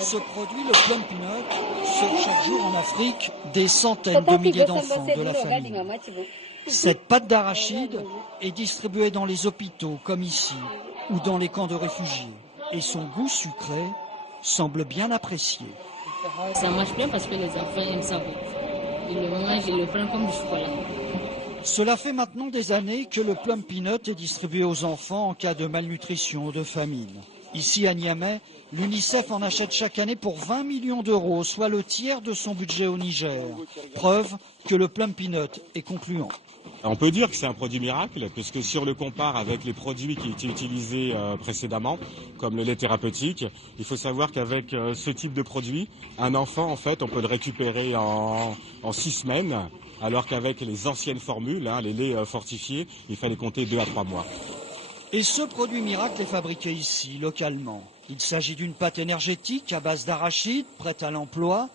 Ce produit, le plum peanut, sort chaque jour en Afrique des centaines de milliers d'enfants de la famille. Cette pâte d'arachide est distribuée dans les hôpitaux, comme ici, ou dans les camps de réfugiés. Et son goût sucré semble bien apprécié. Ça marche bien parce que les enfants aiment ça beaucoup. Ils le mangent, ils le prennent comme du chocolat. Cela fait maintenant des années que le plum peanut est distribué aux enfants en cas de malnutrition ou de famine. Ici à Niamey, l'UNICEF en achète chaque année pour 20 millions d'euros, soit le tiers de son budget au Niger. Preuve que le plum peanut est concluant. On peut dire que c'est un produit miracle, puisque si on le compare avec les produits qui étaient utilisés précédemment, comme le lait thérapeutique, il faut savoir qu'avec ce type de produit, un enfant, en fait, on peut le récupérer en 6 semaines, alors qu'avec les anciennes formules, les laits fortifiés, il fallait compter 2 à 3 mois. Et ce produit miracle est fabriqué ici, localement. Il s'agit d'une pâte énergétique à base d'arachide, prête à l'emploi.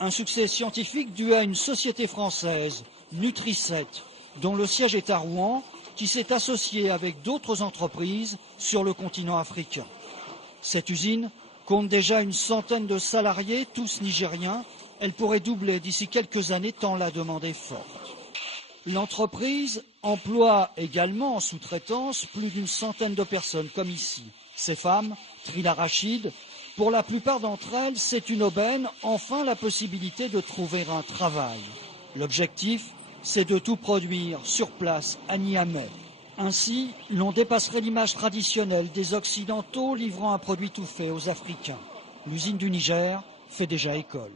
Un succès scientifique dû à une société française, Nutri-7, dont le siège est à Rouen, qui s'est associée avec d'autres entreprises sur le continent africain. Cette usine compte déjà une centaine de salariés, tous nigériens. Elle pourrait doubler d'ici quelques années tant la demande est forte. L'entreprise emploie également en sous-traitance plus d'une centaine de personnes, comme ici. Ces femmes trient l'arachide. Pour la plupart d'entre elles, c'est une aubaine, enfin la possibilité de trouver un travail. L'objectif, c'est de tout produire sur place à Niamey. Ainsi, l'on dépasserait l'image traditionnelle des Occidentaux livrant un produit tout fait aux Africains. L'usine du Niger fait déjà école.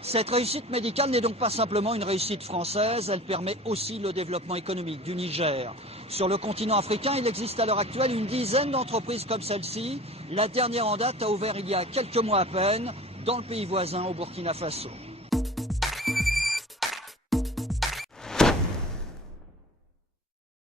Cette réussite médicale n'est donc pas simplement une réussite française, elle permet aussi le développement économique du Niger. Sur le continent africain, il existe à l'heure actuelle une dizaine d'entreprises comme celle-ci. La dernière en date a ouvert il y a quelques mois à peine dans le pays voisin, au Burkina Faso.